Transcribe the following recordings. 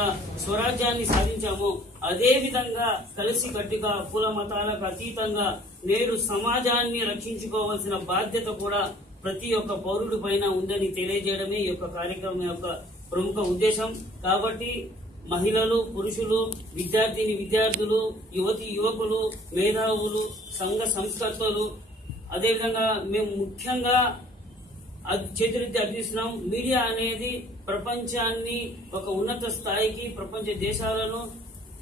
కూడా స్వరాజ్యాన్ని సాధించామో అదే విధంగా కలిసి కట్టుగా కుల మతాలకు అతీతంగా నేడు సమాజాన్ని రక్షించుకోవాల్సిన బాధ్యత కూడా ప్రతి ఒక్క పౌరుడి పైన ఉందని తెలియజేయడమే ఈ యొక్క కార్యక్రమం యొక్క ప్రముఖ ఉద్దేశం. కాబట్టి మహిళలు, పురుషులు, విద్యార్థులు, యువతి యువకులు, మేధావులు, సంఘ సంస్కర్తలు, అదేవిధంగా మేము ముఖ్యంగా చేతులెత్తి అర్థిస్తున్నాం. మీడియా అనేది ప్రపంచాన్ని ఒక ఉన్నత స్థాయికి, ప్రపంచ దేశాలను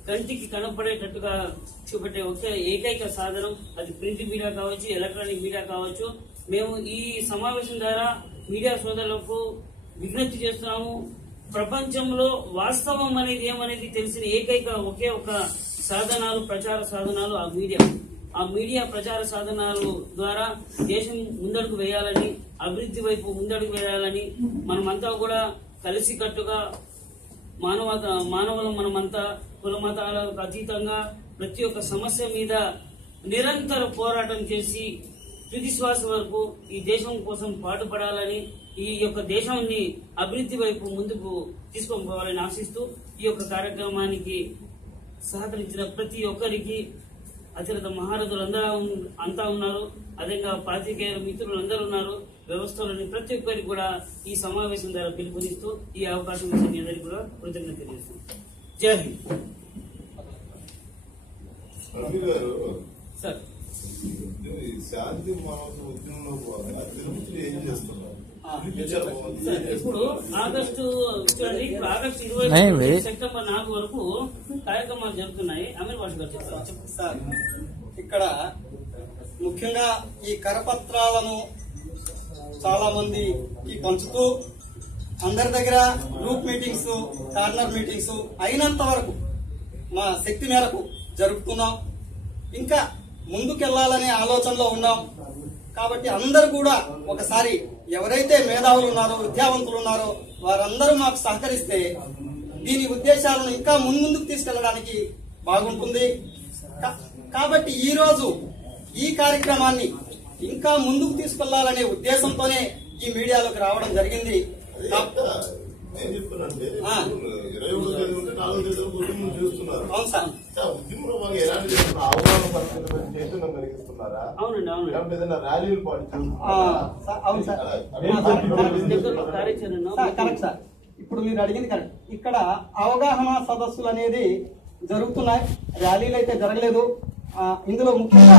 కంటికి కనపడేటట్టుగా చూపెట్టే ఒక ఏకైక సాధనం. అది ప్రింట్ మీడియా కావచ్చు, ఎలక్ట్రానిక్ మీడియా కావచ్చు. మేము ఈ సమావేశం ద్వారా మీడియా సోదరులకు విజ్ఞప్తి చేస్తున్నాము. ప్రపంచంలో వాస్తవం అనేది ఏమనేది తెలిసిన ఏకైక ఒకే ఒక సాధనాలు, ప్రచార సాధనాలు ఆ మీడియా ప్రచార సాధనాలు ద్వారా దేశం ముందడుగు వేయాలని, అభివృద్ధి వైపు ముందడుగు వేయాలని మనమంతా కూడా కలిసికట్టుగా మానవులు మనమంతా కుల మతాలకు అతీతంగా ప్రతి ఒక్క సమస్య మీద నిరంతర పోరాటం చేసి తుది శ్వాస వరకు ఈ దేశం కోసం పాటుపడాలని, ఈ యొక్క దేశాన్ని అభివృద్ధి వైపు ముందుకు తీసుకొని పోవాలని ఆశిస్తూ ఈ యొక్క కార్యక్రమానికి సహకరించిన ప్రతి ఒక్కరికి అత్యంత మహారథులు అంతా ఉన్నారు. అదేవిధంగా పాత్రికేయ మిత్రులందరూ ఉన్నారు. వ్యవస్థలోని ప్రతి ఒక్కరికి కూడా ఈ సమావేశం ద్వారా పిలుపునిస్తూ ఈ అవకాశం ఇచ్చిన మీ అందరికీ కూడా కృతజ్ఞత తెలియజేస్తున్నాం. జై హింద్. సార్, శాంతి మానవ ఉద్యమంలో తిరుపతిలో ఏం చేస్తున్నారు? ఇప్పుడు ఆగస్టు 20 సెప్టెంబర్ 4 వరకు కార్యక్రమాలు జరుగుతున్నాయి. అమీర్ భాష గారు చెప్తారు. సార్, ఇక్కడ ముఖ్యంగా ఈ కరపత్రాలను చాలా మంది పంచుతూ అందరి దగ్గర గ్రూప్ మీటింగ్స్, కార్నర్ మీటింగ్స్ అయినంత వరకు మా శక్తి మేరకు జరుపుతున్నాం. ఇంకా ముందుకెళ్లాలనే ఆలోచనలో ఉన్నాం. కాబట్టి అందరూ కూడా ఒకసారి ఎవరైతే మేధావులు ఉన్నారో, విద్యావంతులు ఉన్నారో వారందరూ మాకు సహకరిస్తే దీని ఉద్దేశాలను ఇంకా ముందుకు తీసుకెళ్లడానికి బాగుంటుంది. కాబట్టి ఈ రోజు ఈ కార్యక్రమాన్ని ఇంకా ముందుకు తీసుకెళ్లాలనే ఉద్దేశంతోనే ఈ మీడియాలోకి రావడం జరిగింది. నేను చెప్తున్నానంటే 21వ తేదీ ఉంటే 4వ తేదీ ఉద్యమం చేస్తున్నారు. అవును సార్. ఉద్యమంలో మాకు ఎలాంటి అవగాహన పరిస్థితులు చైతన్యం కలిగిస్తున్నారా? అవునండి, అవును. లేకపోతే ఏదైనా ర్యాలీలు అవును సార్, కరెక్ట్ సార్. ఇప్పుడు మీరు అడిగింది కరెక్ట్. ఇక్కడ అవగాహన సదస్సులు అనేది జరుగుతున్నాయి. ర్యాలీలు అయితే జరగలేదు. ఇందులో ముఖ్యంగా